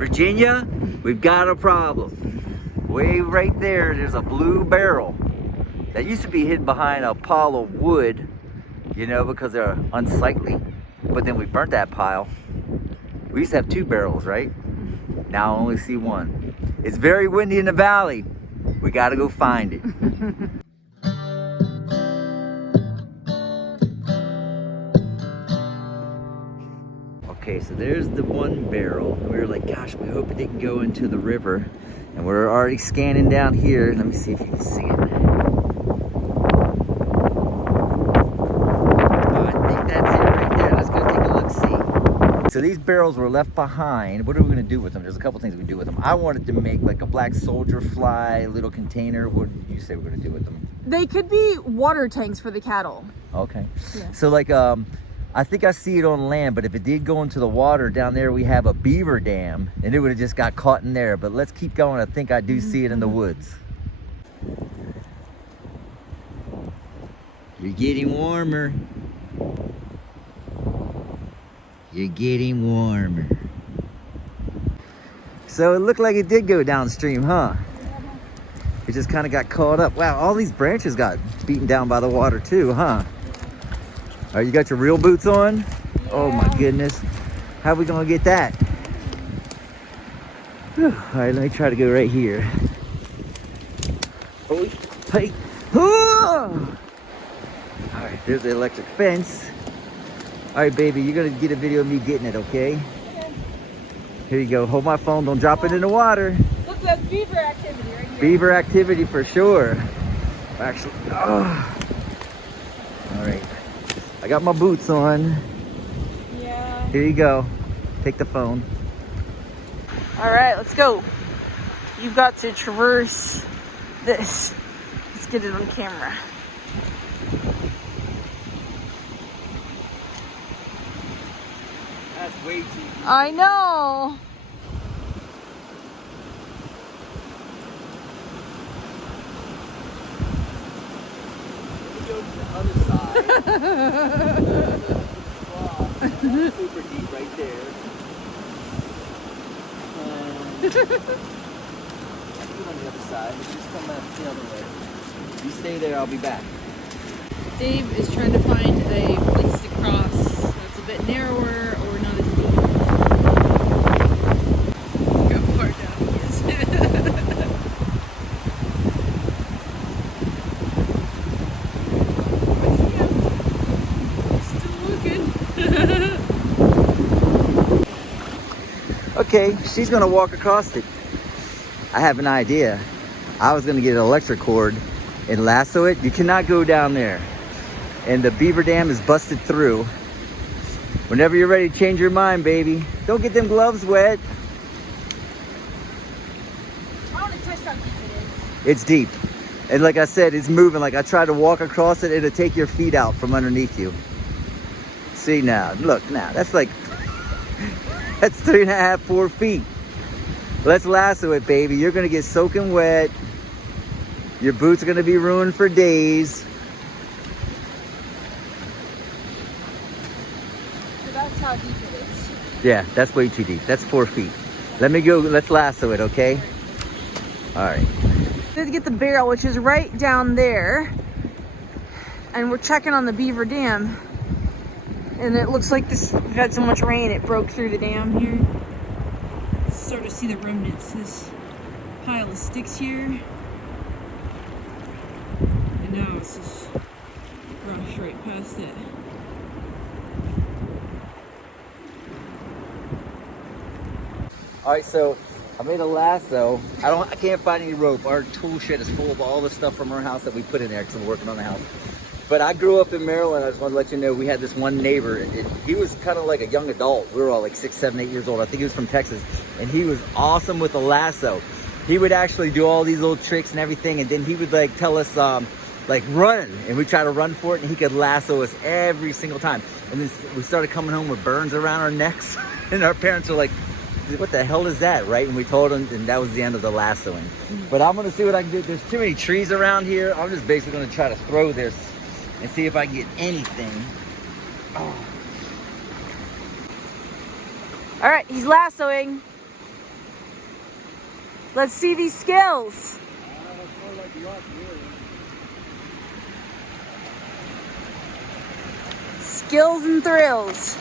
Virginia, we've got a problem. Way right there, there's a blue barrel that used to be hidden behind a pile of wood, you know, because they're unsightly. But then we burnt that pile. We used to have 2 barrels, right? Now I only see 1. It's very windy in the valley. We gotta go find it. Okay, so there's the 1 barrel. We were like, gosh, we hope it didn't go into the river. And we're already scanning down here. Let me see if you can see it. Oh, I think that's it right there. Let's go take a look-see. So these barrels were left behind. What are we gonna do with them? There's a couple things we can do with them. I wanted to make like a black soldier fly little container. What did you say we're gonna do with them? They could be water tanks for the cattle. Okay. Yeah. So like, I think I see it on land, but if it did go into the water down there, we have a beaver dam and it would have just got caught in there. But let's keep going. I think I do see it in the woods. You're getting warmer. You're getting warmer. So it looked like it did go downstream, huh? It just kind of got caught up. Wow, all these branches got beaten down by the water too, huh? All right, you got your real boots on? Yeah. Oh my goodness. How are we gonna get that? Whew. All right, let me try to go right here. Oh, hey. All right, there's the electric fence. All right, baby, you're gonna get a video of me getting it, okay? Okay. Here you go, hold my phone, don't drop it in the water. Look, that's beaver activity right here. Beaver activity for sure. Actually, all right. I got my boots on. Yeah. Here you go. Take the phone. All right, let's go. You've got to traverse this. Let's get it on camera. That's way too deep. I know. Go to the other side. That's super deep right there. Let's go on the other side. Let's just come out the other way. You stay there, I'll be back. Dave is trying to find a place to cross that's a bit narrower or not as deep. Look how far down he is. Okay, she's gonna walk across it. I have an idea. I was gonna get an electric cord and lasso it. You cannot go down there. And the beaver dam is busted through. Whenever you're ready to change your mind, baby. Don't get them gloves wet. I want to touch how deep it is. It's deep. And like I said, it's moving. Like I tried to walk across it, it'll take your feet out from underneath you. See now, look now, that's like, that's 3.5, 4 feet. Let's lasso it, baby. You're gonna get soaking wet. Your boots are gonna be ruined for days. So that's how deep it is. Yeah, that's way too deep. That's 4 feet. Let me go, let's lasso it, okay? All right. We have to get the barrel, which is right down there. And we're checking on the beaver dam. And it looks like this, we've had so much rain, it broke through the dam here. Start to see the remnants. This pile of sticks here. And now it's just brushed right past it. All right, so I made a lasso. I can't find any rope. Our tool shed is full of all the stuff from our house that we put in there because I'm working on the house. But I grew up in Maryland. I just want to let you know we had this one neighbor. He was kind of like a young adult. We were all like 6, 7, 8 years old. I think he was from Texas. And he was awesome with a lasso. He would actually do all these little tricks and everything. And then he would like tell us like run. And we try to run for it. And he could lasso us every single time. And then we started coming home with burns around our necks. And our parents were like, what the hell is that, right? And we told them, and that was the end of the lassoing. But I'm gonna see what I can do. There's too many trees around here. I'm just basically gonna try to throw this and see if I can get anything. Oh. All right, he's lassoing. Let's see these skills. Skills and thrills.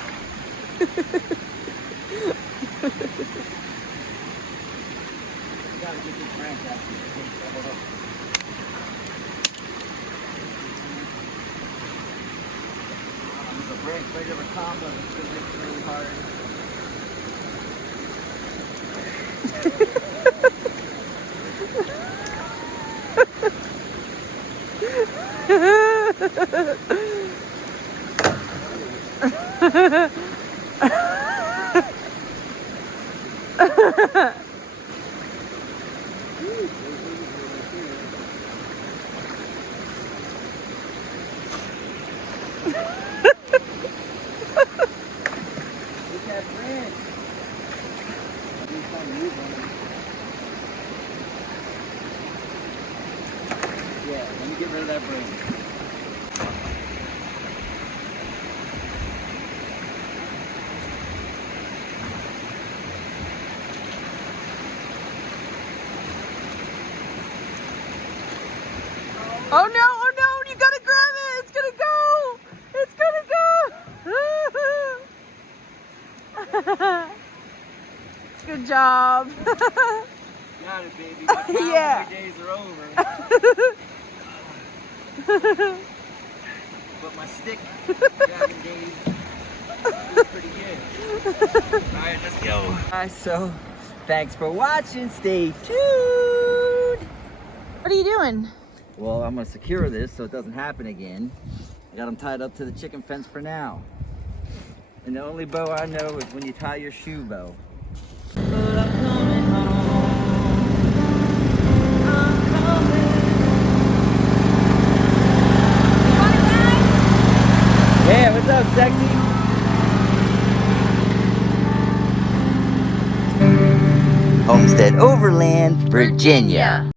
Yeah, let me get rid of that brain. Oh no, oh no, you gotta grab it. It's gonna go. It's gonna go. Good job. Got it, baby. My cowboy Yeah. days are over. But my stick grabbing days is pretty good. Alright, let's go. Alright, so thanks for watching. Stay tuned. What are you doing? Well, I'm gonna secure this so it doesn't happen again. I got them tied up to the chicken fence for now. And the only bow I know is when you tie your shoe bow. But I'm coming home. I'm coming. Yeah, what's up, sexy? Homestead Overland, Virginia.